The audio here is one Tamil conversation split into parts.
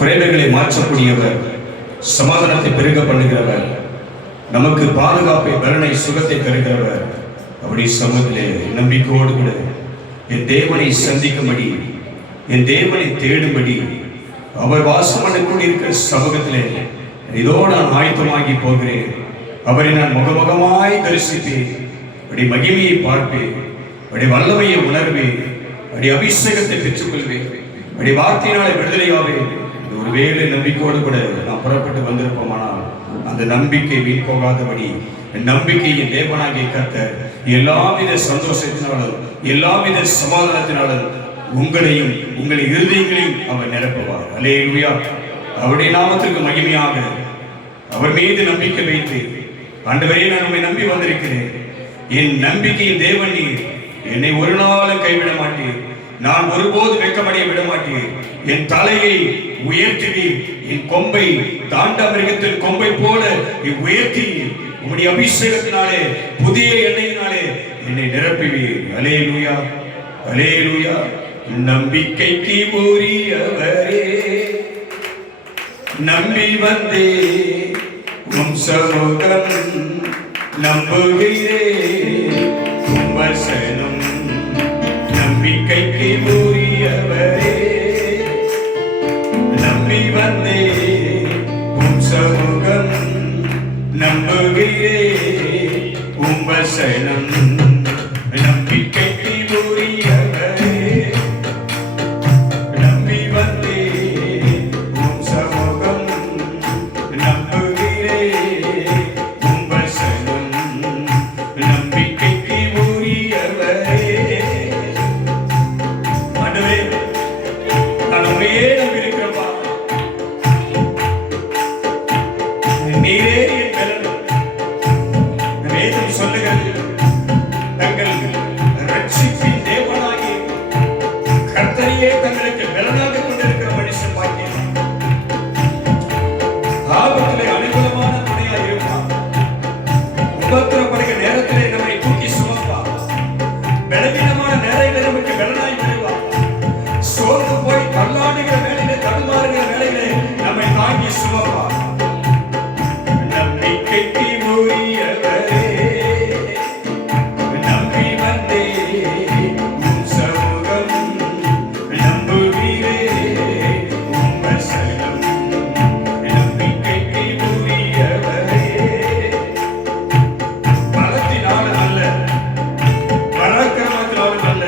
குறைவுகளை மாற்றக்கூடியவர், சமாதானத்தை பெருக பண்ணுகிறவர், நமக்கு பாதுகாப்பை, பலனை, சுகத்தை தருகிறவர். அப்படி சமூகத்திலே நம்பிக்கையோடு கூட என் தேவனை சந்திக்கும்படி, என் தேவனை தேடும்படி, அவர் வாசம் பண்ண கூடியிருக்கிற சமூகத்திலே இதோ நான் ஆயத்தமாகி போகிறேன். அவரை நான் முகமுகமாய் தரிசிப்பேன். அப்படி மகிமையை பார்ப்பேன், அப்படி வல்லமையை உணர்வேன், அப்படி அபிஷேகத்தை பெற்றுக்கொள்வேன், அப்படி வார்த்தையினாலே விடுதலையாவேன். ஒருவேளை நம்பிக்கையோடு கூட நாம் புறப்பட்டு வந்திருப்போமானால் அந்த நம்பிக்கை வீண் போகாதபடி நம்பிக்கையின் தேவனாகிய கர்த்தர் எல்லாவித சந்தோஷத்தினாலும் எல்லாவித சமாதானத்தினாலும் உங்களையும் உங்களை இருதயங்களையும் அவர் நிரப்புவார். அல்லேலூயா. அவருடைய நாமத்திற்கு மகிமையாக அவர் மீது நம்பிக்கை வைத்து, ஆண்டவரே நான் உம்மை நம்பி வந்திருக்கிறேன், என் நம்பிக்கையின் தேவன் நீர், என்னை ஒரு நாளும் கைவிட மாட்டேன், நான் ஒருபோது வெட்கமடைய விட மாட்டேன், என் தலையை உயர்த்துவீர், என் கொம்பை காண்டாமிருகத்தின் கொம்பை போல உயர்த்தி உம்முடைய அபிஷேகத்தினாலே புதிய எண்ணெயினாலே என்னை நிரப்புவீர். அல்லேலூயா, அல்லேலூயா. நம்பிக்கைக்கு உரியவரே, நம்பி வந்தே உம் சமூகம் நம்புகிறே, உம் வசனம் நம்பிக்கைக்கு உரியவரே, நம்பி வந்தே உம் சமூகம் நம்புகிறே, உம் வசனம் நம்பிக்கைக்கு உரியவரே, நம்பி வந்தே உம் சமூகம் நம்புகிறே, உம் வசனம் நம்பிக்கைக்கு உரியவரே. ஆண்டவரே, நான் உம்மையே நம்பியிருக்கிறேன்ப்பா. நீரே என் பலன். வேதம் சொல்லுகிறது, தங்கள் ரட்சிப்பின் தேவனாகிய கர்த்தரையே தங்களுக்கு பலனாக கொண்டிருக்கிற மனுஷன் பாக்கியம். ஆபத்திலே அனுகூலமான துணையாக இருப்பான். உபத்திரப்படுகிற நேரத்திலே நம்மை தூக்கி சுமப்பான். பலவீனமான நேரங்களில் நமக்கு பலனாய் வருவான். சோர்ந்து போய் தள்ளாடுகிற வேளையிலே, தடுமாறுகிற வேளையிலே நம்மை தாங்கி சுமப்பான். நம்பிக்கைக்கு உரியவரே, நம்பி வந்தே உம் சமூகம் நம்புகிறே, உம் வசனம் நம்பிக்கைக்கு உரியவரே. பலத்தினாலும் அல்ல, பராக்கிரமத்தினாலும் அல்ல,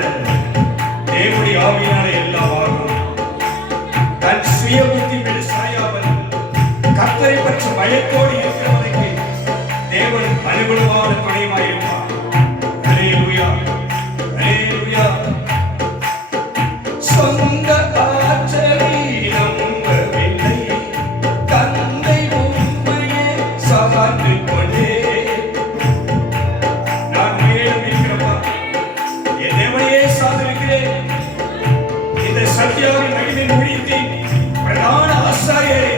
தேவனுடைய ஆவியான எல்லாம் ஆகும். தன் சுய புத்தி மேல் சாயாமல் கர்த்தரை பற்றி பயத்தோடு இருக்கிறவனுக்கு தேவன் அனுகூலமான துணையுமாயிருப்பார். அல்லேலூயா, அல்லேலூயா. சொந்த ஆற்றலை நம்பவில்லை, தந்தை உம்மையே சார்ந்து கொண்டே. நான் மேலும் இருக்கிறப்பா, என் தேவனையே சார்ந்திருக்கிறேன். இந்த சத்தியாவின் மகிமை ஊழியத்தின் பிரதான ஆசாரியரே,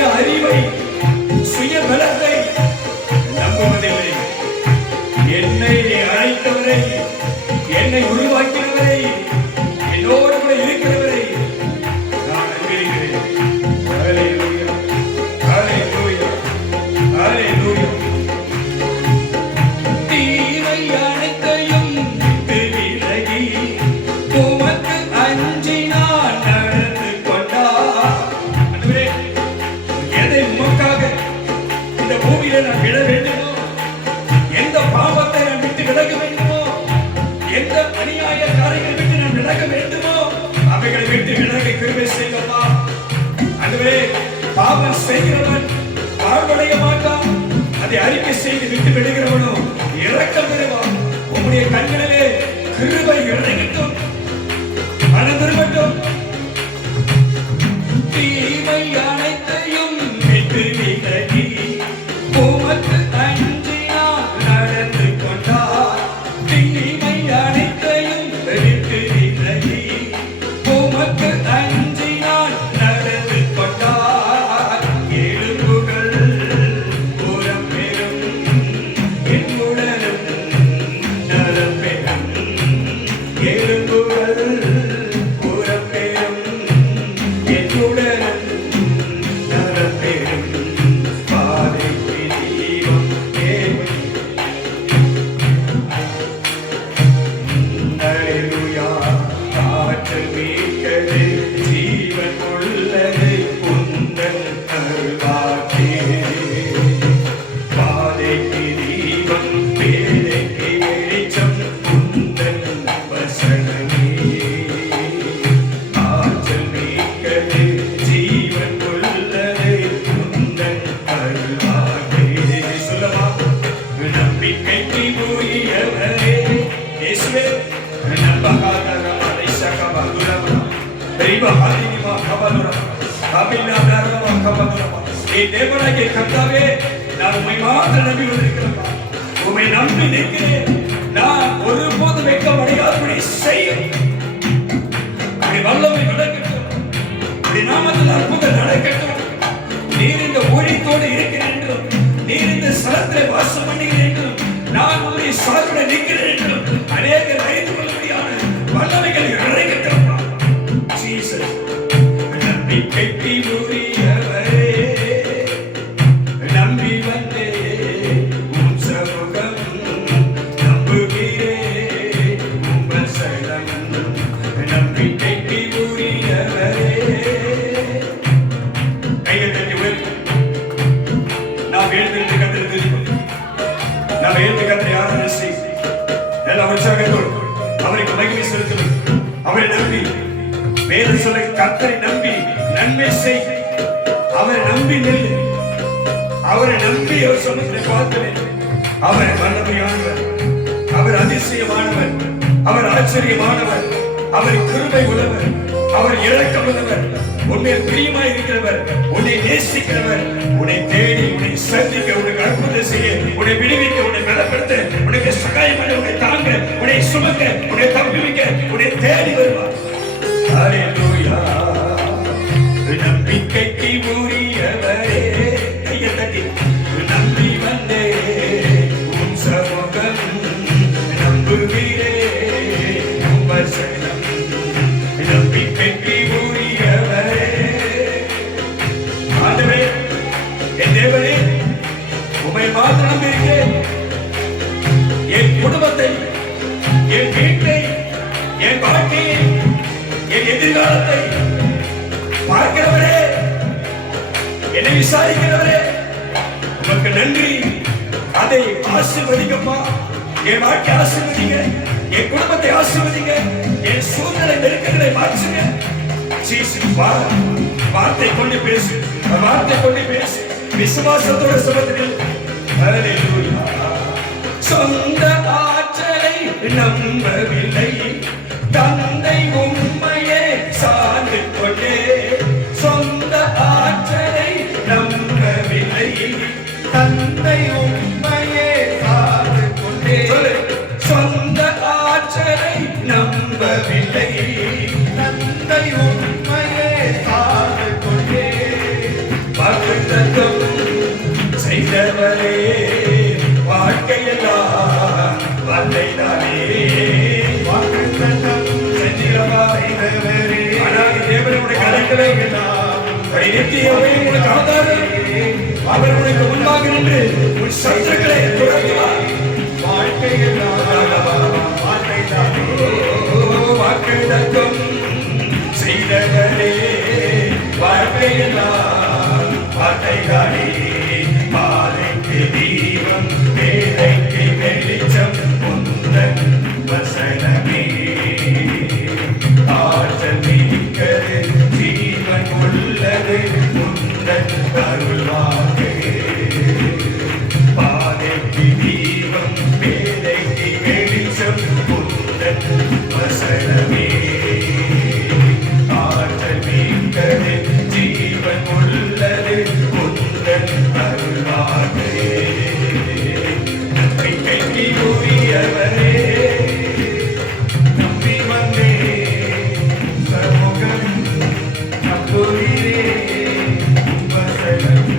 சுய அறிவை, சுய பலத்தை நம்புவதில்லை. என்னை அழைத்தவரை, என்னை உருவாக்கினவரை, என்னோடு கூட இருக்கிறவரை நான் நம்புகிறேன். ஹல்லேலூயா, ஹல்லேலூயா, ஹல்லேலூயா. தீமை அனைத்தையும் விட்டு விலகி உமக்கு அஞ்சி நான் நடந்து கொண்டார். ஆண்டவரே, எதை உமக்காக இந்த பூமியில நான் விட வேண்டுமோ, எந்த பாவத்தை நான் விட்டு விலக வேண்டுமோ, எந்த அநியாய காரியங்களை விட்டு நான் விலக வேண்டுமோ, அவைகளை விட்டு விலக கிருபை செய்வதா. ஆண்டவரே, பாவம் செய்கிறவன் வாழ்வடைய மாட்டான். அதை அறிக்கை செய்து விட்டு விடுகிறவனோ இரக்கம் பெறுவான். உம்முடைய கண்களிலே கிருபை இறங்கட்டும், மனம் திரும்பட்டும். தீமை அனைத்தையும் விட்டு விலகி உமக்கு அஞ்சி நான் நடந்து கொண்டார். தீமை அனைத்தையும் விட்டு விலகி உமக்கு அஞ்சி நான் நடந்து கொண்டார். எலும்புகள் உரம் பெறும், என் உடலும் நலம் பெறும். எலும்புகள் உரம் பெறும், என் உடலும் நலம் பெறும். பாதைக்கு தீபம் தேவை. ஹல்லேலூயா. காற்று மீட்கிறது, ஜீவன் உள்ளது உந்தன் அருள்வாக்கே. பாதைக்கு தீபம், பேதைக்கு வெளிச்சம் உந்தன் வசனமே. காற்று மீட்கிறது, ஜீவன் உள்ளது உந்தன் அருள்வாக்கே. சொல்லமா? நம்பிக்கைக்கு உரியவரே இயேசுவே. நம்பகாதரமலை சகபதுரமா, தெய்வஹாதினிமா கபதுரமா, அபிநவரமா கபதுரமா. தேவனாகிய கர்த்தாவே, நான் உம்மை மாத்திரம் நம்பி வந்திருக்கிறேன். உம்மை நம்பி நிற்கிறேன். நான் ஒருபோதும் வெட்கமடையாதபடி செய்யும். உம்முடைய வல்லமை விளங்கட்டும், உம்முடைய நாமத்தில் அற்புதம் நடக்கட்டும். நீர் இந்த ஊழியத்தோடு இருக்கிறேன் என்றும், நீர் இந்த ஸ்தலத்திலே வாசம் பண்ணுகிறேன் என்றும், நான் உம்முடைய சார்புடன் நிற்கிறேன் என்றும் அநேகர் அறிந்து கொள்ளும்படியான வல்லமைகள் இறங்கட்டும். ஜீசஸ். நம்பிக்கைக்கு உரியவரே, நம்பி வந்தே உம் சமூகம், நம்புகிறேன் உம் வசனம். நம்பிக்கைக்கு உரியவரே. கையை தட்டி உயர்த்து. நாம் எழுந்திருந்து கத்தரை துதிப்போம். நாம் எழுந்து கத்தரை ஆராதனை செய். எல்லா உற்சாகத்தோடு அவருக்கு மகிமை செலுத்துவோம். அவரை நம்பி வேறு சொல்ல, கர்த்தரை நம்பி நன்மை செய். அவரை நம்பி நெல். அவரை நம்பி அவர் சமூகத்தை பார்க்கிறேன். அவர் வல்லமையானவர், அவர் அதிசயமானவர், அவர் ஆச்சரியமானவர், அவர் கிருபை உள்ளவர், அவர் இரக்கம் உள்ளவர், உன்னை பிரியமாய் இருக்கிறவர், உன்னை நேசிக்கிறவர், உன்னை தேடி உன்னை சந்திக்க, உனக்கு அற்புதம் செய்ய, உன்னை விடுவிக்க, உன்னை பலப்படுத்த, உனக்கு சகாயம் பண்ண, உன்னை தாங்க, உன்னை சுமக்க, உன்னை தப்புவிக்க, உன்னை தேடி வருவார். ஹல்லேலூயா. நம்பிக்கைக்கு உரியவரே. கையை தட்டி. நம்பி வந்தே உம் சமூகம், நம்புகிறேன் உம் வசனம். நம்பிக்கைக்கு உரியவரே. ஆண்டவரே, என் தேவனே, உம்மை மாத்திரம் நம்பியிருக்கிறேன். என் குடும்பத்தை, என் வீட்டை, என் வாழ்க்கையை, என் எதிர்காலத்தை பார்க்கிறவரே, என்னை விசாரிக்கிறவரே, உமக்கு நன்றி. அதை ஆசீர்வதிங்கப்பா. என் வாழ்க்கை ஆசீர்வதிங்க, என் குடும்பத்தை ஆசீர்வதிங்க, என் சூழ்நிலை நெருக்கங்களை மாற்றுங்க. வார்த்தை கொண்டு பேசு, வார்த்தை கொண்டு பேசு. விசுவாசத்தோட சுமத்துங்கள். ஹல்லேலூயா. சொந்த ஆற்றலை நம்பவில்லை, தந்தை உம்மையே சார்ந்து கொண்டே. சொந்த ஆற்றலை நம்பவில்லை, தந்தை உம்மையே சார்ந்து கொண்டே. சொந்த ஆற்றலை நம்பவில்லை, தந்தை உம்மையே சார்ந்து கொண்டே. வாக்கு நாட்களே எல்லாம் நித்தியமே உனக்கு ஆதாரம். அவர் உனக்கு முன்பாக நின்று உன் சத்துருக்களை துரத்துவார். வாழ்க்கை வாக்குத்தத்தம் செய்தவரே, வாழ்க்கையெல்லாம் வார்த்தைகளே. பாதைக்கு தீபம், வேலைக்கு வெளிச்சம், உந்தன் வசனமே. ஆற்றல் மிக்கது, ஜீவன் உள்ளது, உந்தன் அருள்வாக்கு. பாதைக்கு தீபம், வேலைக்கு வெளிச்சம், உந்தன் வசனமே. ஆற்றல் மிக்கது, ஜீவன் உள்ளது, உந்தன் அருள்வாக்கு. நம்பிக்கைக்கு உரியவரே, நம்பி வந்தே சமூகம் நம்புகிறே வசனம்.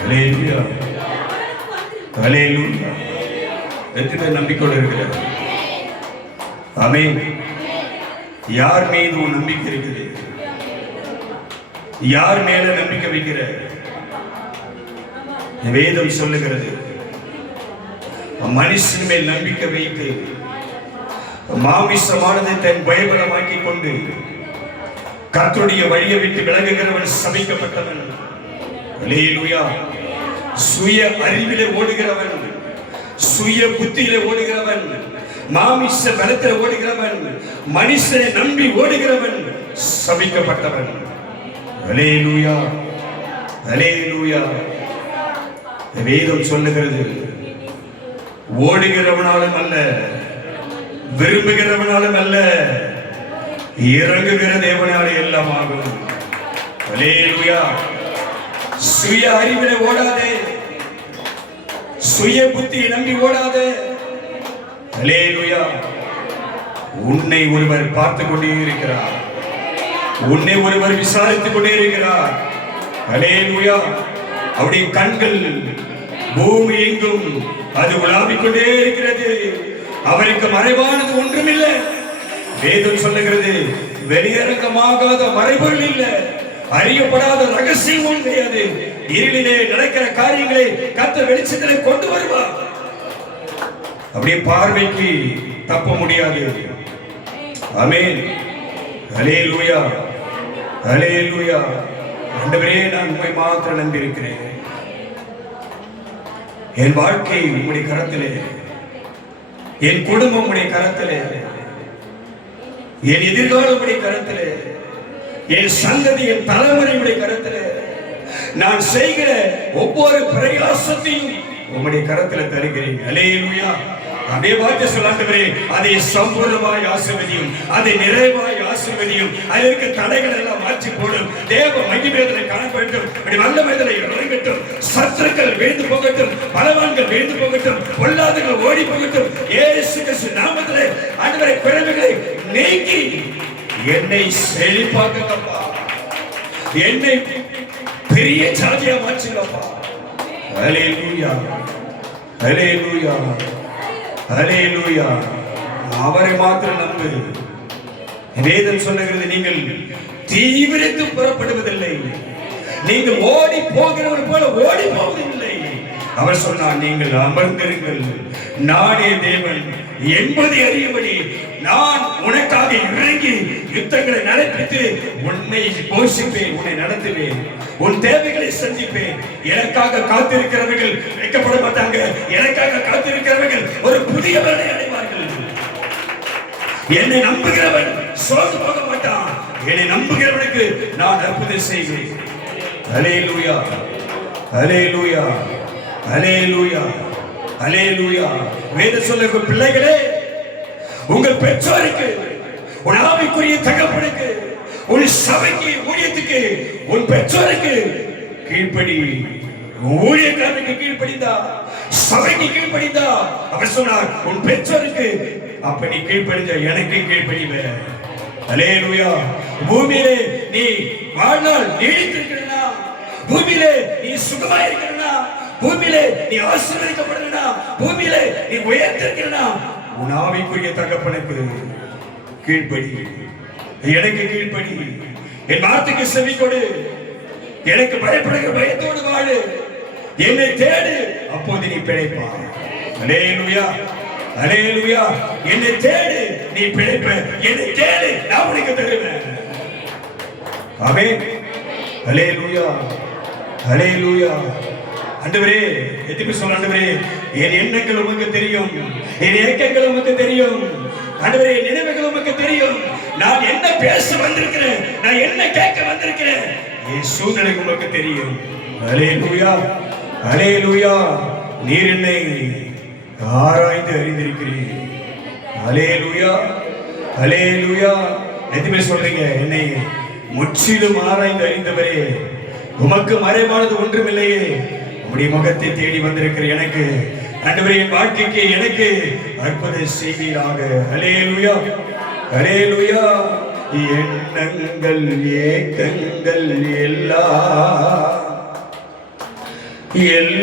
ஹல்லேலூயா, ஹல்லேலூயா. எத்தனை பேர் நம்பிக்கையோடு இருக்கிறார்? ஆமென். யார் மீது உன் நம்பிக்கை இருக்குது? யார் மேல நம்பிக்கை வைக்கிற? வேதம் சொல்லுகிறது, மனுஷன் மேல் நம்பிக்கை வைத்து மாமிசமானதை தன் பயபலமாக்கி கொண்டு கர்த்தருடைய வழியை விட்டு விலகுகிறவன் சபிக்கப்பட்டவன். ஹல்லேலூயா. சுய அறிவிலே ஓடுகிறவன், சுய புத்தியிலே ஓடுகிறவன், மாமிச பலத்திலே ஓடுகிறவன், மனுஷனை நம்பி ஓடுகிறவன் சபிக்கப்பட்டவன். ஹல்லேலூயா, ஹல்லேலூயா. வேதம் சொல்லுகிறது, ஓடுகிறவனாலும் அல்ல, விரும்புகிறவனாலும் அல்ல, இறங்குகிற தேவனாலே எல்லாம் ஆகும். ஹல்லேலூயா. சுய அறிவிலே ஓடாதே, சுய புத்தியை நம்பி ஓடாதே. ஹல்லேலூயா. உன்னை ஒருவர் பார்த்துக் கொண்டே இருக்கிறார், உன்னை ஒருவர் விசாரித்துக் கொண்டே இருக்கிறார். ஹல்லேலூயா. அவருடைய கண்கள் பூமி எங்கும் அது உலாவிக் கொண்டே இருக்கிறது. அவருக்கு மறைவானது ஒன்றுமில்லை. வேதம் சொல்லுகிறது, வெளியரங்கமாகாத மறைபொருள் இல்லை, அறியப்படாத ரகசியம் கிடையாது. இருளிலே நடக்கிற காரியங்களை கர்த்தர் வெளிச்சத்திலே கொண்டு வருவார். அப்படியே பார்வைக்கு தப்ப முடியாது. ஆமென். ஹல்லேலூயா, ஹல்லேலூயா. ஆண்டவரே, நான் உம்மை மாத்திரம் நம்பி இருக்கிறேன். என் வாழ்க்கை உம்முடைய கரத்திலே, என் குடும்பம் உம்முடைய கரத்திலே, என் எதிர்காலம் உம்முடைய கரத்திலே, என் சந்ததி, என் தலைமுறையுடைய கரத்திலே, நான் செய்கிற ஒவ்வொரு பிரயாசத்தையும் உம்முடைய கரத்திலே தருகிறேன். ஹல்லேலூயா. அதே வார்த்தை சொல்லாதவரே, அதை சம்பூர்ணமாய் ஆசீர்வதியும், அதை நிறைவாய் ஆசீர்வதியும். அதற்கு தடைகள் எல்லாம் மாற்றி போடும். தேவ மகிமையை காணப்படட்டும், வல்லமைகளை இறங்கட்டும், சத்துருக்கள் வீழ்ந்து போகட்டும், பலவான்கள் வீழ்ந்து போகட்டும், பொல்லாதவர்கள் ஓடி போகட்டும். இயேசு கிறிஸ்து நாமத்திலே ஆண்டவரே, பிறவிகளை நீக்கி என்னை செழிப்பாக்குங்கப்பா, என்னை பெரிய ஜாதியா மாற்றுங்கப்பா. ஹல்லேலூயா, ஹல்லேலூயா, ஹல்லேலூயா. அவரை மாத்திரம் நம்பு. வேதம் சொல்லுகிறது, நீங்கள் தீவிரத்து புறப்படுவதில்லை, நீங்கள் ஓடி போகிறவர் போல ஓடி போவதில்லை. அவர் சொன்னார், நீங்கள் அமர்ந்திருங்கள், நானே தேவன் என்பதை அறியும்படி நான் உனக்காக இறங்கி யுத்தங்களை நடப்பித்து உன்னை போஷிப்பேன், உன்னை நடத்துவேன், உன் தேவைகளை சந்திப்பேன். எனக்காக காத்திருக்கிறவர்கள் வைக்கப்பட மாட்டாங்க. எனக்காக காத்திருக்கிறவர்கள் ஒரு புதிய வேலை அடைவார்கள். என்னை நம்புகிறவன் சோர்ந்து போக மாட்டான். என்னை நம்புகிறவனுக்கு நான் அற்புதம் செய்வேன். ஹல்லேலூயா, ஹல்லேலூயா, ஹல்லேலூயா, ஹல்லேலூயா. வேதம் சொல்லுகிற பிள்ளைகளே, உங்கள் பெற்றோருக்கு, உன் ஆவிக்குரிய தகப்பனுக்கு, உன் சபைக்கு, ஊழியத்துக்கு, உன் பெற்றோருக்கு கீழ்ப்படி. ஊழியக்காரனுக்கு கீழ்ப்படிந்தா, சபைக்கு கீழ்ப்படிந்தா, அவர் சொன்னார், உன் பெற்றோருக்கு. அப்ப நீ கீழ்ப்படிஞ்ச எனக்கு கீழ்ப்படிவே. ஹல்லேலூயா. பூமியிலே நீ வாழ்நாள் நீடித்திருக்கிறா, பூமியிலே நீ சுகமாயிருக்கிறா, பூமியிலே நீ ஆசீர்வதிக்கப்படணும்னா, பூமியிலே நீ உயர்ந்திருக்கணும்னா, உன் ஆவிக்குரிய தகப்பனுக்கு கீழ்ப்படி, எனக்கு கீழ்ப்படி, என் வார்த்தைக்கு செவி கொடு, எனக்கு பயப்படுகிற பயத்தோடு வாழு, என்னை தேடு, அப்போது நீ பிழைப்பாய். அல்லேலூயா, அல்லேலூயா. என்னை தேடு, நீ பிழைப்ப. என்னை தேடு, நான் உனக்கு தருவேன். ஆமென். அல்லேலூயா, அல்லேலூயா. ஆண்டவரே, எதிர்ப்பு சொல்ல ஆண்டவரே, என் எண்ணங்கள் உமக்கு தெரியும், என் ஏக்கங்கள் உமக்கு தெரியும். ஆண்டவரே, என் நினைவுகள் உமக்கு தெரியும். நான் என்ன பேச வந்திருக்கிறேன், நான் என்ன கேட்க வந்திருக்கிறேன், என் சூழ்நிலை உமக்கு தெரியும். அல்லேலூயா, அல்லேலூயா. நீர் என்னை ஆராய்ந்து அறிந்திருக்கிறீர். அல்லேலூயா, அல்லேலூயா. எதுவுமே சொல்றீங்க, என்னை முற்றிலும் ஆராய்ந்து அறிந்தவரே, உமக்கு மறைவானது ஒன்றுமில்லையே. உம்முடைய முகத்தை தேடி வந்திருக்கிற எனக்கு ஆண்டவரே, என் வாழ்க்கைக்கு எனக்கு அற்புதம் செய்வீராக. அல்லேலூயா, அல்லேலூயா. எண்ணங்கள் ஏக்கங்கள்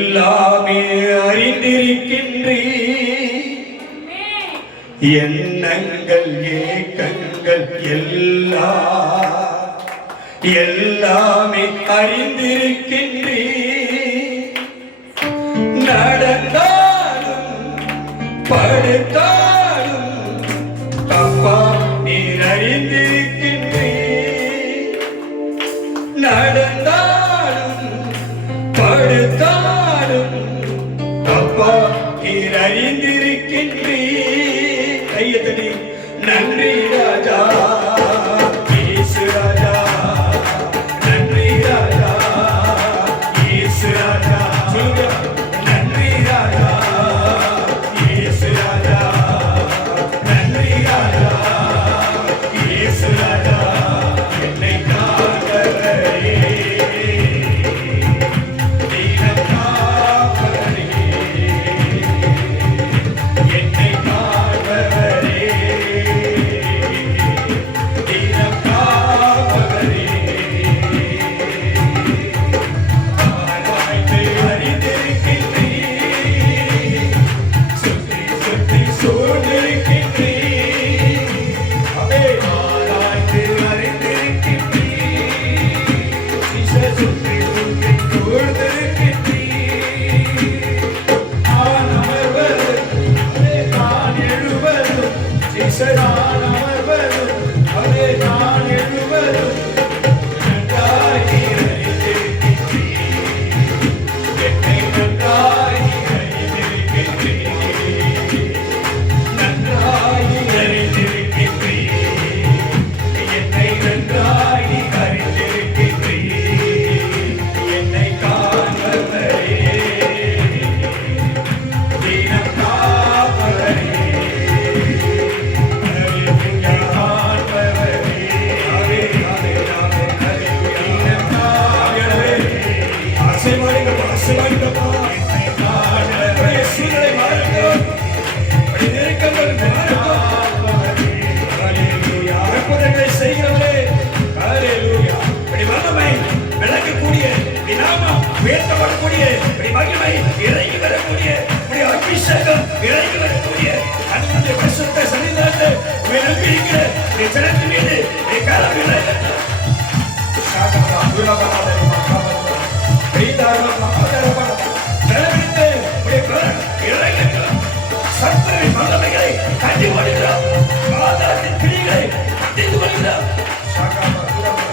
எல்லாமே அறிந்திருக்கின்றீர். எண்ணங்கள் ஏக்கங்கள் எல்லாமே அறிந்திருக்கின்றீர். நடந்தாலும் படுத்தாலும் அப்பா நீர் அறிந்திருக்கின்றீர். நடந்தாலும் படுத்தாலும் அப்பா நீர் அறிந்திருக்கின்றீர். கையத்தடி நன்றி ராஜா, இயேசு ராஜா, நன்றி ராஜா, இயேசு ராஜா. சொல்லுங்க, நன்றி ராஜா, இயேசு ராஜா, நன்றி ராஜா, இயேசு ராஜா. என்னை காப்பவரே, நீர் காப்பவரே, என்னை காப்பவரே, நீர் காப்பவரே. ஆராய்ந்து அறிந்திருக்கின்றீர், சுற்றி சுற்றி சூழ்ந்திருக்கின்றீர். ஆராய்ந்து அறிந்திருக்கின்றீர், சுற்றி சுற்றி சூழ்ந்திருக்கின்றீர். நான் அமர்வதும் நான் எழுவதும், நான் அமர்வதும் நான் எழுவதும் நன்றாய் நீர் அறிந்திருக்கின்றீர். என்னை நன்றாய் நீர் அறிந்திருக்கின்றீர். நன்றாய் நீர் அறிந்திருக்கின்றீர். என்னை நன்றாய் நீர் அறிந்திருக்கின்றீர். என்னை காண்பவரே, தினம் காப்பவரே, அல்லேலூயா, காண்பவரே, அல்லேலூயா, தினம் காப்பவரே. ஆசீர்வாதிக்கப்பா, ஆசீர்வாதிக்கப்பா. என்னை காண்பவரே, சூழ்நிலை மாறட்டும், அப்படி நெருக்கங்கள் மாறட்டும். அல்லேலூயா, அற்புதங்களை செய்கிறவரே, அல்லேலூயா. அப்படி வல்லமை விளக்கக்கூடிய, அப்படி நாமம் உயர்த்தப்படக்கூடிய, அப்படி மகிமை இறங்கி வரக்கூடிய, அப்படி அபிஷேகம் இறங்கி வரக்கூடிய அன்புடைய பரிசுத்த சன்னிதானத்தில் உம்மை நம்பியிருக்கிற என் ஜனத்தின் மீது என் கரம் இறங்கட்டும். சாகபா, துலபா, மகாபா, பெரிதாரபா, மகாதரபா, ஜனமிட்டு உம்முடைய கரம் இறங்கட்டும். சத்துருவின் வல்லமைகளை கட்டி ஓடுகிறோம், பாதாளத்தின் பிடிகளை கட்டித்து வருகிறோம். சாகபா, துலபா,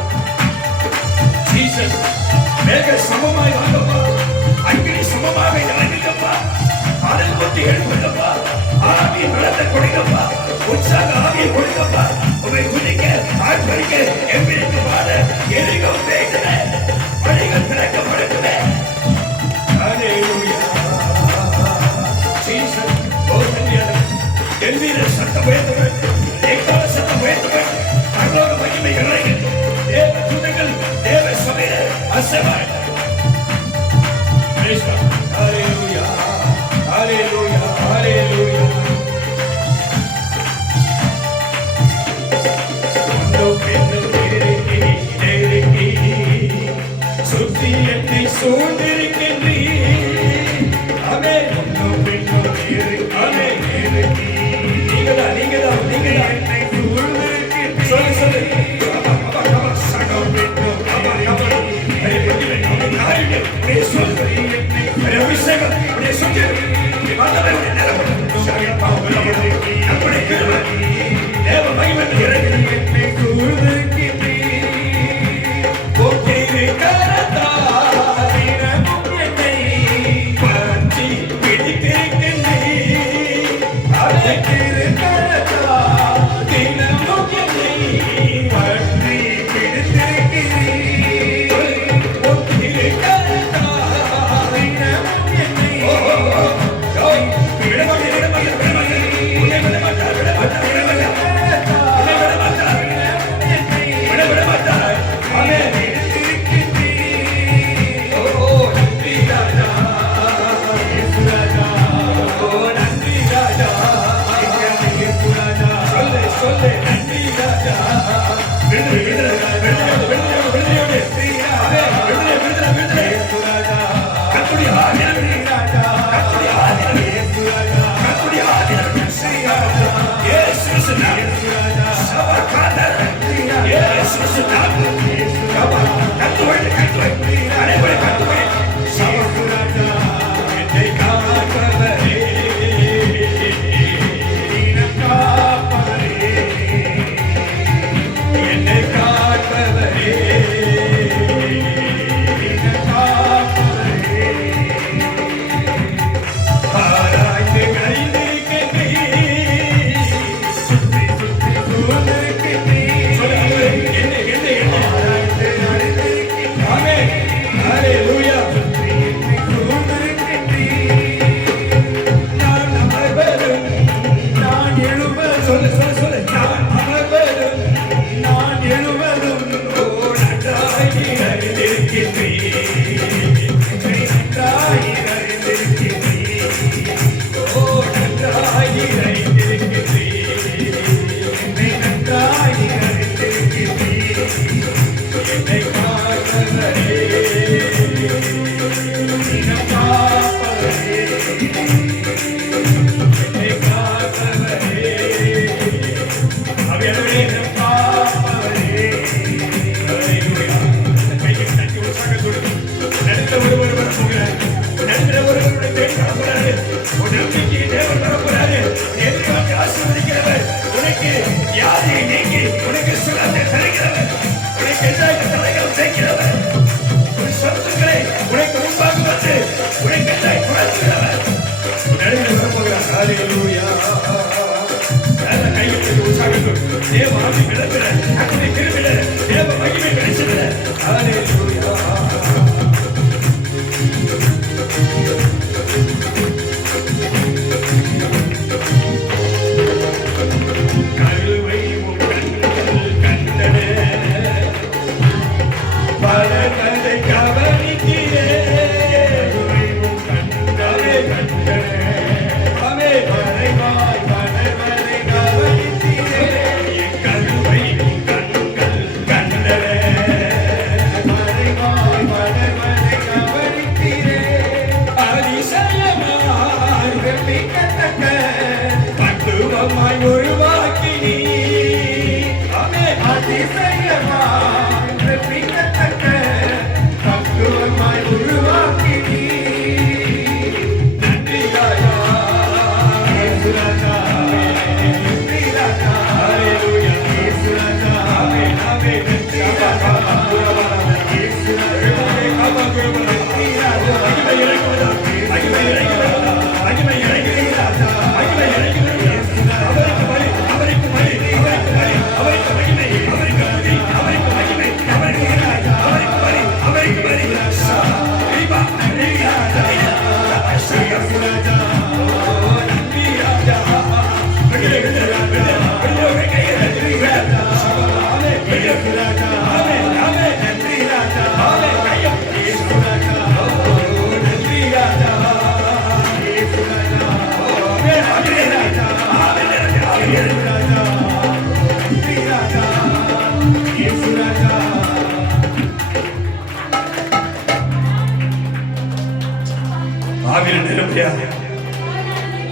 ஜீசஸ் மேக சமமாய் வாங்கப்பா, அக்கினி சமமாக இறங்குங்கப்பா, அதில் கொத்தி எழுப்புங்கப்பா, ஆவியின் பலத்தை கொடுங்கப்பா, உற்சாக ஆவியை கொடுங்கப்பா. உம்மை துதிக்க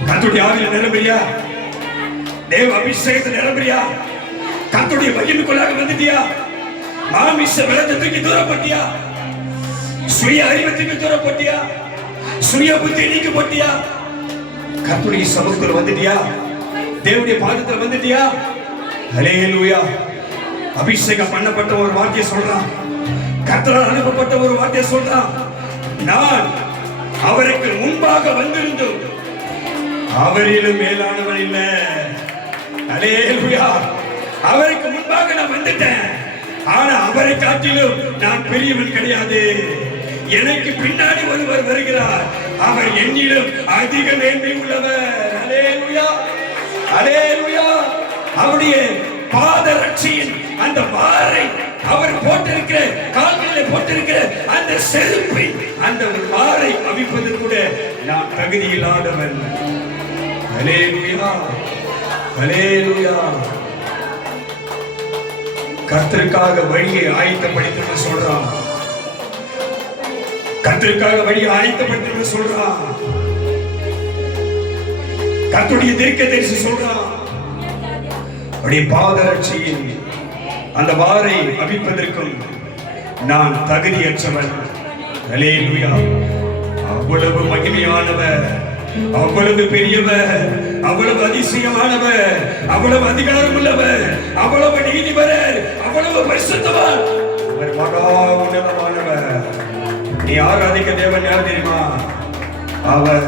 கர்த்தருடைய ஆவியில நிரம்பியா? தேவ அபிஷேகத்தில் நிரம்பியா? கர்த்தருடைய மகிமைக்குள்ளாக வந்துட்டியா? மாமிச விளக்கத்துக்கு தூரப்பட்டியா? சுய அறிவத்துக்கு தூரப்பட்டியா? சுய புத்தி நீக்கி போட்டியா? கர்த்தருடைய சமூகத்தில் வந்துட்டியா? தேவனுடைய பாதத்தில் வந்துட்டியா? ஹல்லேலூயா. அபிஷேகம் பண்ணப்பட்ட ஒரு வார்த்தையை சொல்றான். கர்த்தரால் அனுப்பப்பட்ட ஒரு வார்த்தையை சொல்றான். நான் அவருக்கு முன்பாக வந்திருந்தும் அவரிலும் மேலானவன் இல்ல. ஹல்லேலூயா. அவருக்கு முன்பாக நான் வந்துட்டேன், ஆனா அவரை காட்டிலும் நான் பெரியவன் கிடையாது. எனக்கு பின்னாடி ஒருவர் வருகிறார், அவர் என்னிலும் அதிக மேன்மை உள்ளவர். ஹல்லேலூயா, ஹல்லேலூயா. அவருடைய பாதரட்சியின் அந்த வாரை, அவர் போட்டிருக்கிற கால்களில் போட்டிருக்கிற அந்த செருப்பை, அந்த வாரை அவிப்பது கூட நான் தகுதி இல்லாதவன். ஹல்லேலூயா, ஹல்லேலூயா. கர்த்தருக்காக வழியை ஆயத்தப்படுத்த சொல்றான். கர்த்தருக்காக வழியை ஆயத்தப்படுத்த சொல்றான். கர்த்தருடைய தீர்க்கதரிசி சொல்றான், அவருடைய பாதரட்சியின் அந்த வாரை அவிப்பதற்கும் நான் தகுதியற்றவன். ஹல்லேலூயா. அவ்வளவு மகிமையானவர், அவ்வளவு பெரியவர், அவ்வளவு அதிசயமானவர், அவ்வளவு அதிகாரம் உள்ளவர், அவ்வளவு நீதிபரர், அவ்வளவு பரிசுத்தவான், அவர் மகா உன்னதமானவர். நீ ஆராதிக்க தேவன் யார் தெரியுமா? அவர்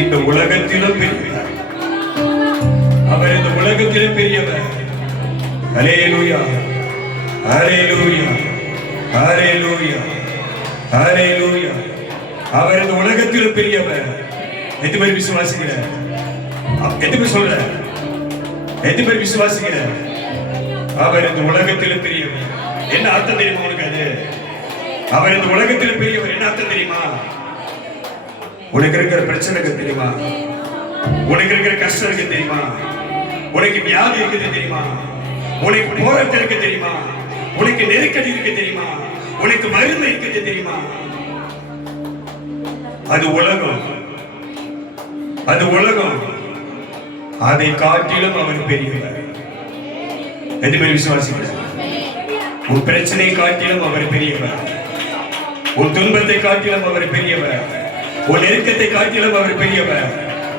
இந்த உலகத்திலும் பெரியவர். அவர் இந்த உலகத்திலும் பெரியவர். ஹல்லேலூயா, ஹல்லேலூயா, ஹல்லேலூயா, ஹல்லேலூயா. அவர் இந்த உலகத்திலும் பெரியவர். எத்தனை பேர் விசுவாசிக்கிற? எத்தனை பேர் சொல்ற? எத்தனை பேர் விசுவாசிக்கிற? அவர் இந்த உலகத்திலும் பெரியவர். என்ன அர்த்தம் தெரியுமா உனக்கு? அது அவர் இந்த உலகத்திலும் பெரியவர் என்ன அர்த்தம் தெரியுமா? உனக்கு இருக்கிற பிரச்சனைக்கு தெரியுமா? உனக்கு இருக்கிற கஷ்டம் இருக்கு தெரியுமா? உனக்கு வியாதி இருக்குது தெரியுமா? உனக்கு போராட்டம் இருக்கு தெரியுமா? உனக்கு நெருக்கடி இருக்கு தெரியுமா? உனக்கு வறுமை இருக்குது தெரியுமா? அது உலகம், அது உலகம். அதை காட்டிலும் அவர் பெரியவர். எது பேர் விசுவாசிக்கிறார்? உன் பிரச்சனை காட்டிலும் அவர் பெரியவர். உன் துன்பத்தை காட்டிலும் அவர் பெரியவர். உன் நெருக்கத்தை காட்டிலும் அவர் பெரியவர்.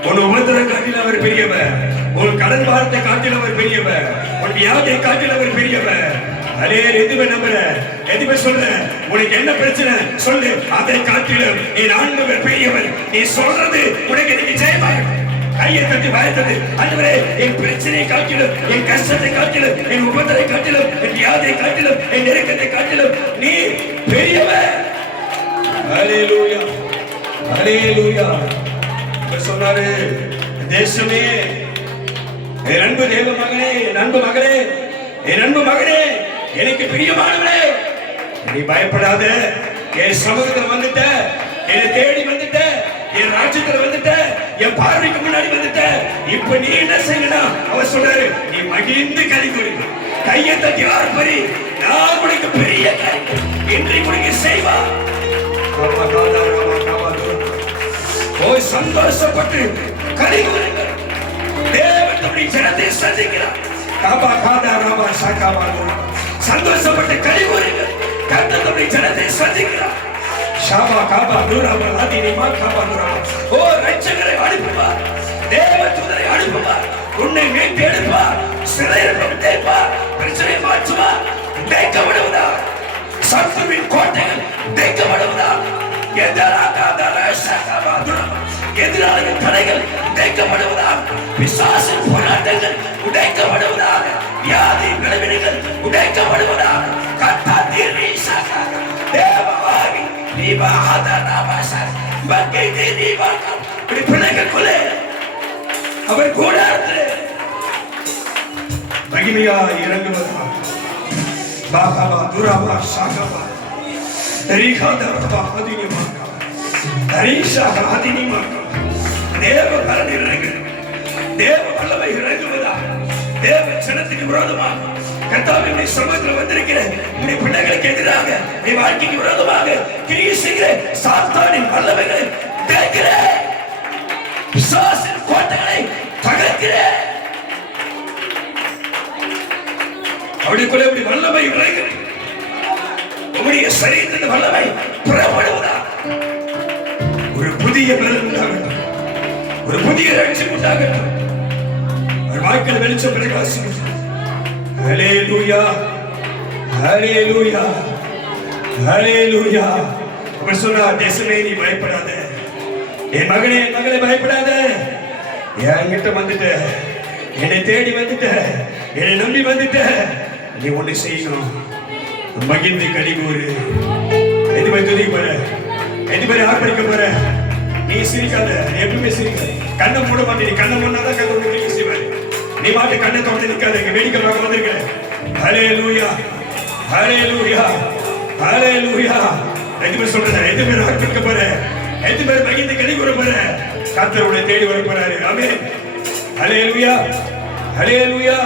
உன் உபத்திரம் காட்டிலும் அவர் பெரியவர். உன் கடன் பாரத்தை காட்டிலும் அவர் பெரியவர். உன் வியாதியை காட்டிலும் அவர் பெரியவர். அதே எதுவே நம்புற, எதுவே சொல்ற, உனக்கு என்ன பிரச்சனை சொல்லு, அதை காட்டிலும் நீ ஆண்டவர் பெரியவர். நீ சொல்றது உனக்கு இன்னைக்கு ஜெயமாகும். கையை தட்டி வாய்த்தது, ஆண்டவரே என் பிரச்சனையை காட்டிலும், என் கஷ்டத்தை காட்டிலும், என் உபத்திரத்தை காட்டிலும், என் வியாதியை காட்டிலும், என் நெருக்கத்தை காட்டிலும் நீ பெரியவர். ஹல்லேலூயா, ஹல்லேலூயா. சொன்னாரு, தேசமே, என் அன்பு தேவ மகனே, என் அன்பு மகளே, என் அன்பு மகனே, எனக்கு பிரியமானவனே, நீ பயப்படாத. என் சமூகத்தில் வந்துட்ட, என்னை தேடி வந்துட்ட, என் ராஜ்யத்தில் வந்துட்ட, என் பார்வைக்கு முன்னாடி வந்துட்ட. இப்ப நீ என்ன செய்யணும்? அவர் சொல்றாரு, நீ மகிழ்ந்து களி கூறி, கையை தட்டி ஆர்ப்பரி, நான் உனக்கு பெரிய இன்றைக்கு உனக்கு செய்வா. போய் சந்தோஷப்பட்டு களி கூறுங்கள். தேவன் நம்முடைய ஜனத்தை சந்திக்கிறார். காபா காதா ராபா சாகாபா, சந்தோஷப்பட்டு களி கூறுங்கள். கர்த்தர் நம்முடைய ஜனத்தை சந்திக்கிறார். ஷாபா காபா நூராபா ஆதினிமா காபா நூராபா. ஓ ரட்சகரை அனுப்புவார், தேவ தூதரை அனுப்புவார், உன்னை மீட்டு எடுப்பார், சிறையில் விடுவிப்பார், பிரச்சனை மாற்றுவார், உடைக்கப்படுவதால் சத்துருவின் கோட்டைகள் உடைக்கப்படுவதால், எதிரான தடைகள் உடைக்கப்படுவதால், பிசாசின் போராட்டங்கள் உடைக்கப்படுவதால், வியாதி விளைவினைகள் உடைக்கப்படுவதால், கத்தா தீர்வி சாகா தேவவாகி பிள்ளைகளுக்குள்ளே அவர் கூட மகிமையா இறங்குவதா. பாகாபா துராபா சாகாபா தேவ பலன் இறங்குது, தேவ வல்லமை இறங்குவதா. தேவ ஜனத்துக்கு விரோதமாக கர்த்தாவின் சமூகத்தில் வந்திருக்கிற உடைய பிள்ளைகளுக்கு எதிராக, உடைய வாழ்க்கைக்கு விரோதமாக கிரியை செய்கிற சாத்தானின் வல்லமைகளை தேய்க்கிற, பிசாசின் கோட்டைகளை தகர்க்கிற, அவருக்குள்ளே இப்படி வல்லமை இறங்குது. உங்களுடைய சரீரத்தின் வல்லமை புறப்படுவதா. புதிய பலன் உண்டாகட்டும், ஒரு புதிய ரட்சிப்பு உண்டாகட்டும், ஒரு வாழ்க்கையில் வெளிச்சம் பிரகாசிக்கும். ஹல்லேலூயா, ஹல்லேலூயா, ஹல்லேலூயா. அவர் சொன்னார், தேசமே நீ பயப்படாத, என் மகனே என் மகளே பயப்படாத, என்கிட்ட வந்துட்ட, என்னை தேடி வந்துட்ட, என்னை நம்பி வந்துட்ட, நீ ஒண்ணு செய்யணும், மகிழ்ந்து கடிகூறு. எது மாதிரி துதிக்க போற, எது மாதிரி ஆர்ப்பரிக்க போற, நீ சிரிக்காத, எப்பவுமே சிரிக்காத, கண்ணை மூட மாட்டே, நீ கண்ணை மூடாதான் கண்ணை விட்டு செய்வாரு. நீ மாட்டு கண்ணை தோண்டி நிற்காத, இங்க வேடிக்கை பார்க்க வந்திருக்க. ஹல்லேலூயா, ஹல்லேலூயா, ஹல்லேலூயா. எது பேர் சொல்றத, எது பேர் ஆர்ப்பரிக்க போற, எது பேர் மகிழ்ந்து கடிகூற போற, கர்த்தர் உன்னை தேடி வர போறாரு. ஆமென். ஹல்லேலூயா, ஹல்லேலூயா.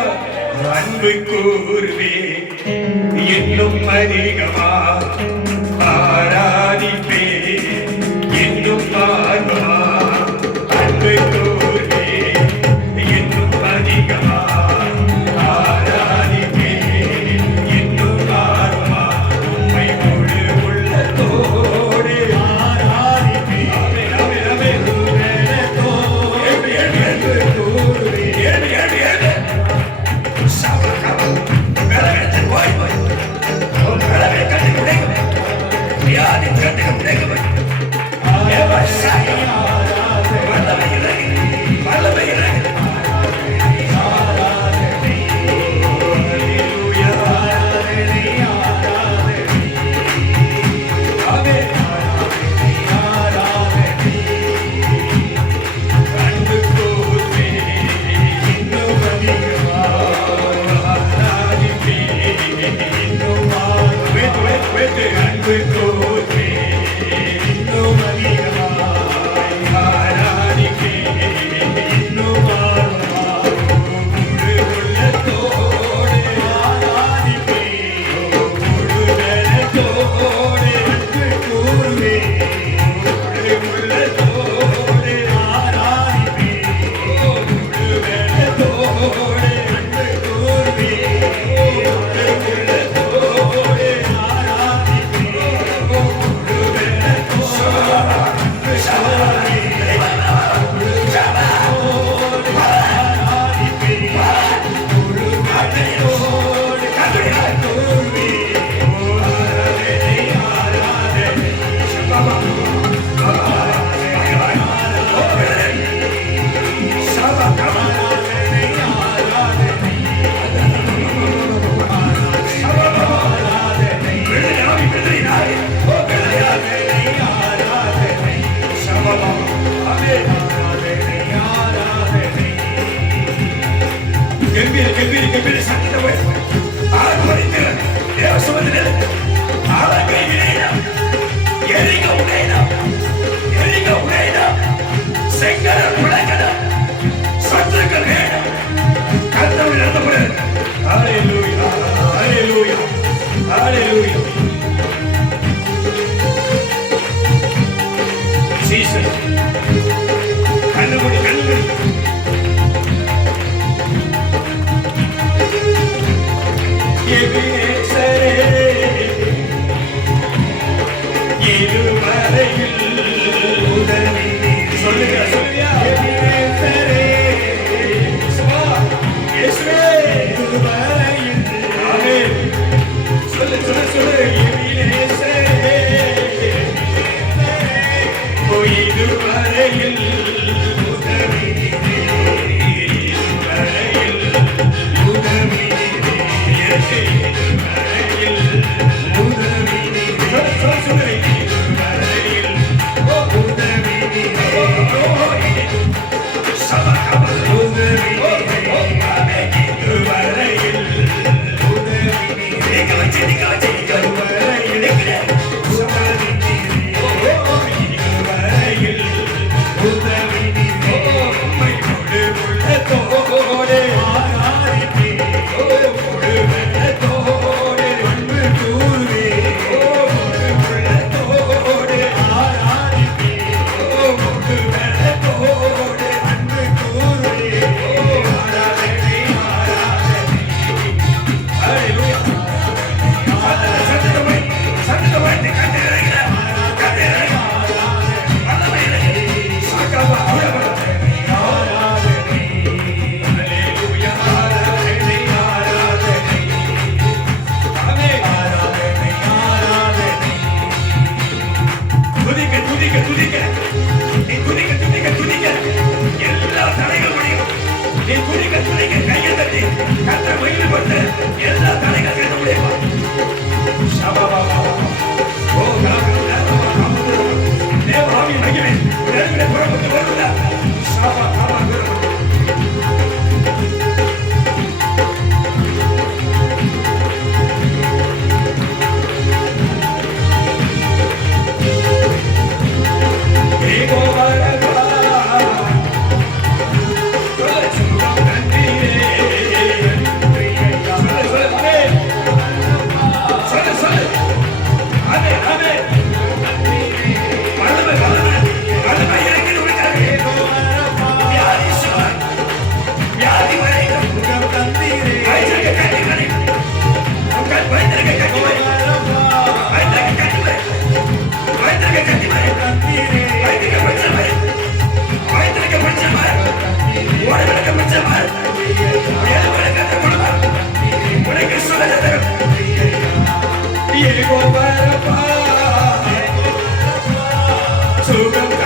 அன்பு கூர்வே இன்னும் அதிகமா ஆராதிப்பே, இன்னும் ஆர்வமா அன்பு கூர்வே இன்னும் அதிகமா ஆராதிப்பே, இன்னும் ஆர்வமா உம்மை முழு உள்ளத்தோடு ஆராதிப்பே. ஆமென், ஆமென், ஆமென்.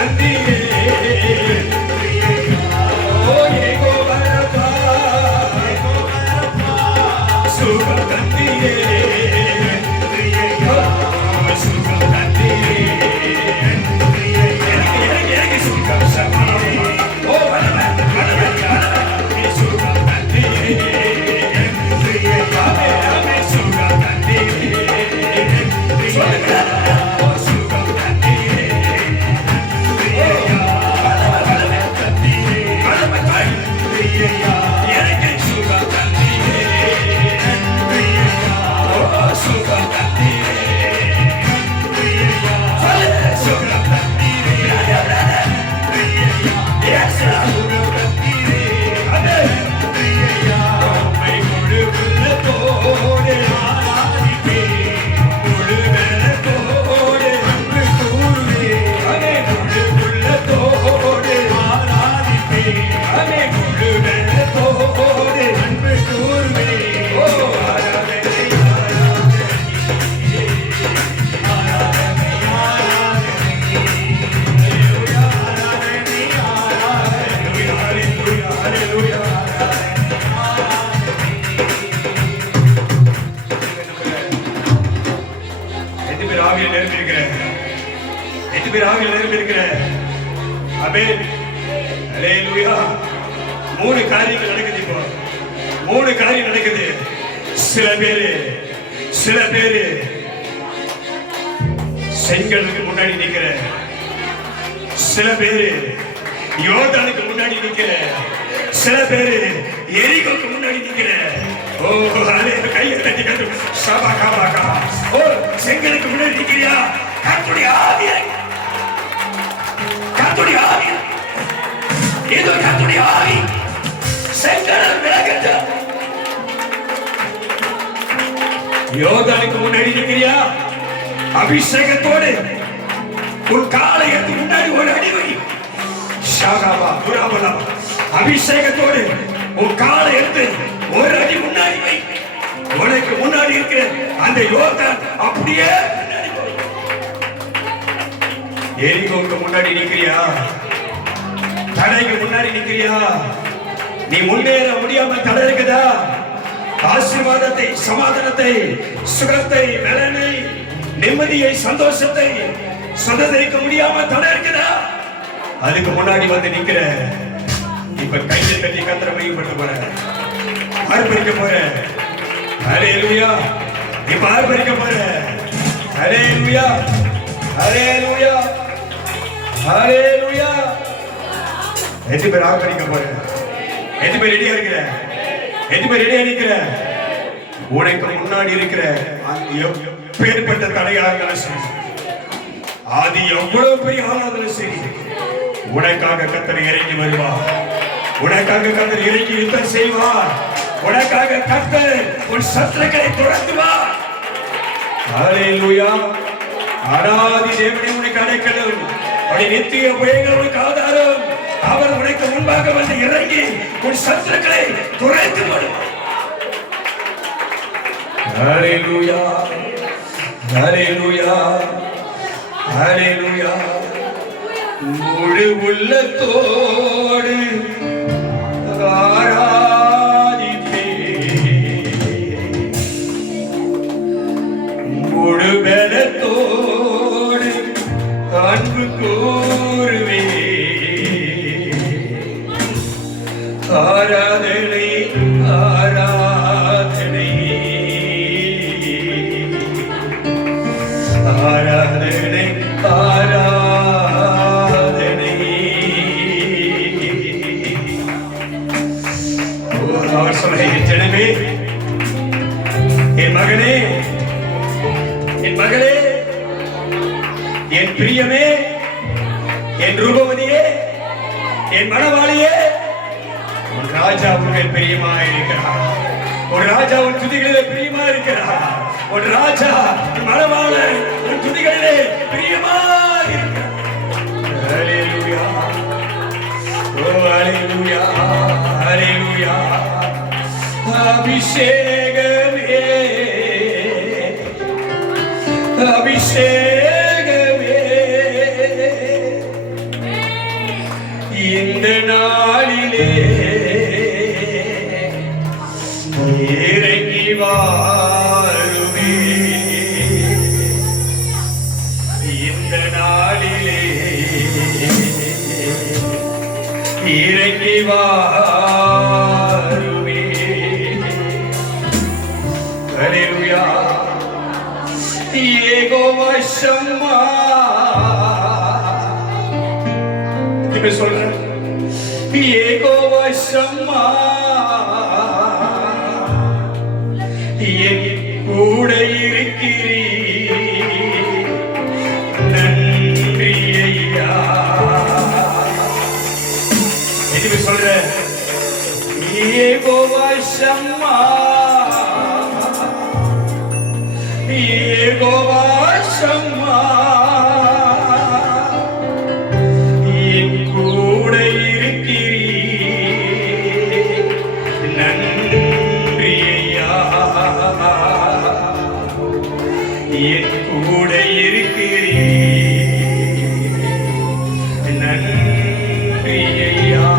தந்தீரே. ஓ யெகோவா ரப்பா, சுகம் தந்தீரே. சுகம் தந்தீரே. எனக்கு சுகம் சமா. ஓ வல்லவன் சுகம் தந்தீரே. ஆமே ஆமே சுகம் தந்தீரே. சொல்லுங்க. ஓ சுகம் தந்தீரே. வல்லவன் தந்தீரே. வல்லவன் தந்தீரே. எனக்கு சுகம் தந்தீரே. ஓ சுகம் தந்தீரே. சுகம் தந்தீரே. Yes, சுகம் தந்தீரே. அதே உம்மை முழு உள்ளத்தோடு ஆராதிப்பேன். முழு பலத்தோடு அன்பு கூறுவேன். அதே முழு உள்ளத்தோடு ஆராதிப்பேன். அதே முழு பலத்தோடு அன்பு கூறுவேன். ஓ ஆராதனை மூணு காரியங்கள் நடக்குது. இப்போ மூணு காரியம் நடக்குது. சில பேரு செங்கலுக்கு முன்னாடி நிக்கிற, சில பேரு யோர்தானுக்கு முன்னாடி நிக்கிற, சில பேரு எரிகோக்கு முன்னாடி நிக்கிற. ஓ கையை தட்டி கட்டு சபா காபா கா. ஓ செங்கலுக்கு முன்னாடி நிக்கிறியா? கர்த்தருடைய ஆவி, கர்த்தருடைய ஆவி, ஏதோ கர்த்தருடைய ஆவி செங்கல் விலகட்ட. யோர்தானுக்கு முன்னாடி நிக்கிறியா? அபிஷேகத்தோடு உன் காலை எடுத்து முன்னாடி ஒரு அடி வை. ஷாகாபா புராபலா. அபிஷேகத்தோடு உன் காலை எடுத்து ஒரு அடி முன்னாடி வை. உனக்கு முன்னாடி இருக்கிற அந்த யோர்தான் அப்படியே முன்னாடி போய். எரிகோக்கு முன்னாடி நிக்கிறியா? தடைக்கு முன்னாடி நிக்கிறியா? நீ முன்னேற முடியாம தடை இருக்குதா? ஆசீர்வாதத்தை, சமாதானத்தை, சுகத்தை, நலனை, நிம்மதியை, சந்தோஷத்தை சுதந்திரிக்க முடியாம தடை இருக்குதா? அதுக்கு முன்னாடி வந்து நிக்கிற. இப்ப கையை கட்டி கத்திர மையப்பட்டு போற, ஆர்ப்பரிக்க போற. ஹல்லேலூயா. இப்ப ஆர்ப்பரிக்க போற. ஹல்லேலூயா, ஹல்லேலூயா, ஹல்லேலூயா. எத்தனை பேர் ஆர்ப்பரிக்க போற? எத்தனை பேர் ரெடியா இருக்கிற? எத்தனை பேர் ரெடியா நிக்கிற? உனக்கு முன்னாடி இருக்கிற பேர்பட்ட தடையாக இருந்தாலும் சரி, அது எவ்வளவு பெரிய ஆளானாலும் சரி, உனக்காக கர்த்தர் இறங்கி வருவார். உனக்காக கர்த்தர் இறங்கி யுத்தம் செய்வார். உனக்காக கர்த்தர் உன் சத்துருக்களை துரத்துவார். ஹல்லேலூயா. ஆராதி தேவனே உனக்கு அடைக்கலம், அவருடைய நித்திய புயங்கள் உனக்கு ஆதாரம். அவர் உனக்கு முன்பாக வந்து இறங்கி உன் சத்துருக்களை துரைத்து விடுவார். ஹல்லேலூயா, ஹல்லேலூயா, ஹல்லேலூயா. முழு உள்ளத்தோடு ஆராதிப்பேன். முழு பலத்தோடு அன்பு கூறுவேன். ஆராதனை, ஆராதனை, ஆராதனை, ஆராதனை. அவர் சொல்ல, ஜனமே, என் மகனே, என் மகளே, என் பிரியமே, என் ரூபவதியே, என் மணவாளியே, உன் ராஜா உங்கள் பிரியமா இருக்கிறார். ஒரு ராஜா உன் துதிகளிலே பிரியமா இருக்கிறார். ஒரு ராஜா மணவாளன் உன் துதிகளிலே பிரியமா இருக்கிறார். ஹல்லேலூயா, ஓ ஹல்லேலூயா, ஹல்லேலூயா. அபிஷேகமே, அபிஷேகமே, இந்த நாளிலே இறங்கி வாருமே, இந்த நாளிலே இறங்கி வாருமே. ஹல்லேலூயா. யெகோவா ஷம்மா. இப்ப சொல்றேன், யெகோவா ஷம்மா என் கூட இருக்கிறீர், நன்றி ஐயா. இப்ப சொல்றேன், யெகோவா ஷம்மா, யெகோவா ஷம்மா என் கூட இருக்கிறீர், நன்றி ஐயா. என் கூட இருக்கிறீர், நன்றி ஐயா.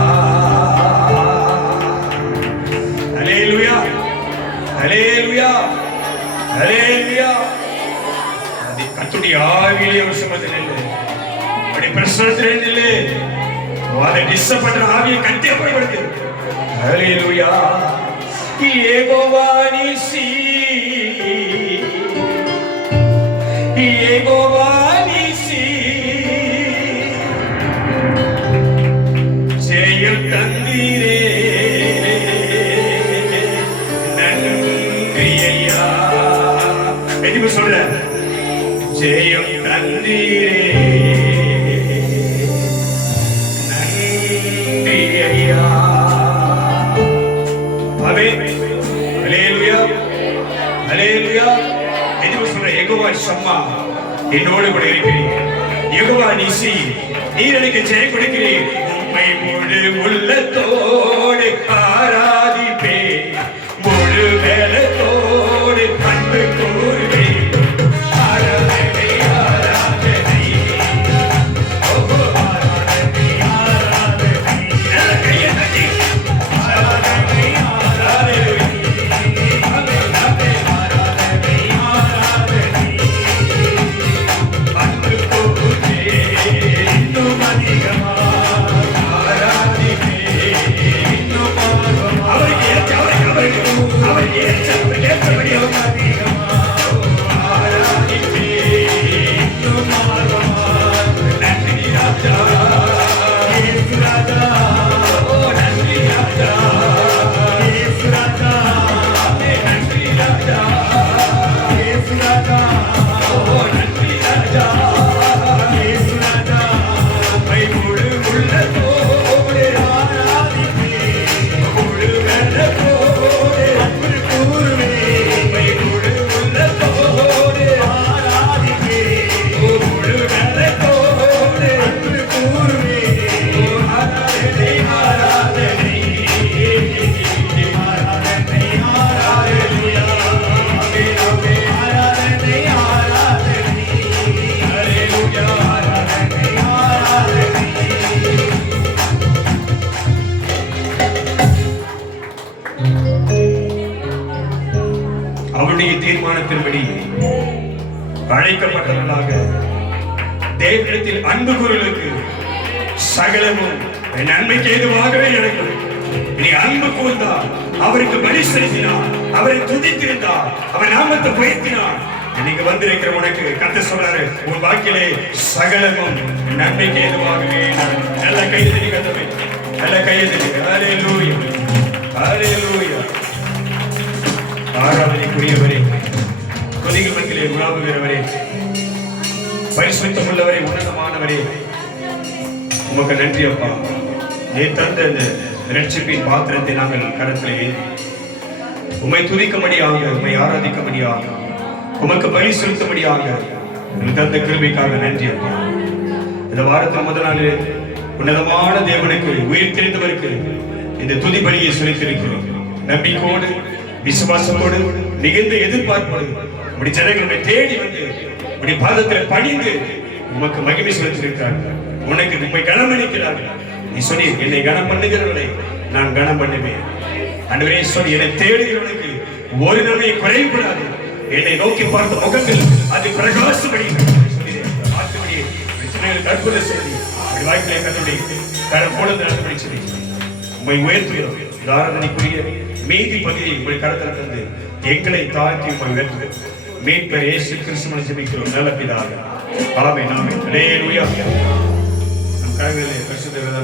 ஹல்லேலூயா, ஹல்லேலூயா, ஹல்லேலூயா. அது கர்த்தருடைய ஆவியிலே ஒரு சம்பந்தம் இல்லை, அப்படி பிரசன்னத்தில் இல்லை. அதை டிஸ்டர்ப் பண்ற ஆவியை கட்டியப்படுது. ஹல்லேலூயா. யெகோவா நீசி, யெகோவா நீசி ஜெயம் தந்தீரே, நன்றி ஐயா. எதுக்கு சொல்ற, ஜெயம் தந்தீரே, நன்றி ஐயா. ஆமென். ஹல்லேலூயா, ஹல்லேலூயா. எதுக்கு சொல்ற, யெகோவா ஷம்மா என்னோடு கூட இருக்கிறீர், யெகோவா நீசி நீர் எனக்கு ஜெயம் கொடுக்கிறீர். உம்மை முழு உள்ளத்தோடு ஆராதிப்பேன், முழு வேலத்தோடு அன்பு கூறுவேன். ஆராதனை, ஆராதனை, ஓ ஆராதனை, ஆராதனை. நல்ல கையை தட்டி ஆராதனை, ஆராதனை, ஆராதனை, ஆராதனை. அன்பு கூறுவேன் இன்னும் அதிகமா, ஆராதிப்பேன் இன்னும் ஆர்வமா. அவருக்கு ஏற்ற ஏற்றபடியும் அதிகமா, ஆராதிப்பேன் இன்னும் ஆர்வமா. நன்றி ராஜா, இயேசு ராஜா, ஓ நன்றி ராஜா, இயேசு ராஜா, நன்றி ராஜா, இயேசு ராஜா, ஓ நன்றி ராஜா, இயேசு ராஜா. உம்மை முழு உள்ளத்தோடு ஆராதிப்பேன், முழு வெள்ளத்தோடு அன்பு கூறுவேன். உம்மை முழு உள்ளத்தோடு ஆராதிப்பேன், முழு வெள்ளத்தோடு அன்பு கூறுவேன். ஆராதனை, ஆராதனை, ஆராதனை, ஆராதனையா. ஆமென், ஆமென். ஆராதனை, ஆராதனை, ஹல்லேலூயா. ஆராதனை, ஆராதனை. அவருடைய தீர்மானத்தின்படி அழைக்கப்பட்டவர்களாக தேவனிடத்தில் அன்பு கூறுவதற்கு சகலமும் நன்மைக்கு ஏதுவாகவே நடக்கும். நீ அன்பு கூர்ந்தால், அவருக்கு பலி செலுத்தினார், அவரை துதித்திருந்தார், அவர் நாமத்தை உயர்த்தினார், நீங்க வந்திருக்கிற உனக்கு கர்த்தர் சொல்றாரு, உன் வாழ்க்கையிலே சகலமும் நன்மைக்கு ஏதுவாகவே நடக்கும். நல்ல கையெழுதி கத்தவே, நல்ல கையெழுதி. ஹல்லேலூயா, ஹல்லேலூயா. ஆராதனைக்குரியவரே, கொதிகள் மத்தியிலே உலாவுகிறவரே, பரிசுத்தம் உள்ளவரே, உன்னதமானவரே, உமக்கு நன்றி அப்பா. நீ தந்த இந்த இரட்சிப்பின் பாத்திரத்தை நாங்கள் கரத்திலே உம்மை துதிக்கும்படியாக, உம்மை ஆராதிக்கும்படியாக, உமக்கு பலி செலுத்தும்படியாக தந்த கிருபைக்காக நன்றி அப்பா. இந்த வாரத்தின் முதல் நாளில் உன்னதமான தேவனுக்கு, உயிர் தெரிந்தவருக்கு இந்த துதி பலியை செலுத்தியிருக்கிறோம். நம்பிக்கையோடு, விசுவாசத்தோடு, மிகுந்த எதிர்பார்ப்போடு இப்படி ஜனங்களை தேடி வந்து இப்படி பாதத்தில் பணிந்து உமக்கு மகிமை செலுத்தியிருக்கிறார்கள். உனக்கு உண்மை கனமளிக்கிறார்கள். நீ சொல்லி என்னை கனம் பண்ணுகிறவர்களை நான் கனம் பண்ணுவேன். ஆண்டவரே சொல்லி என்னை தேடுகிறவனுக்கு ஒரு நன்மை குறைவுபடாது. என்னை நோக்கி பார்த்த முகங்கள் அது பிரகாசப்படி பார்த்தபடி கற்பனை செய்தி அப்படி வாய்ப்பிலே கத்தருடைய கரம் போல நடந்தபடி சொல்லி உண்மை உயர்த்துகிறோம். இந்த ஆராதனைக்குரிய மீதி பகுதியை உங்களை கருத்தில் தந்து எங்களை தாழ்த்தி உண்மை உயர்த்துகிறோம். மீட்பர் இயேசு கிறிஸ்துவின் ஜெபிக்கிறோம் நல்ல பிதாவே. ஆமென் ஆமென். அல்லேலூயா. நம் கரங்களிலே பரிசுத்த வேத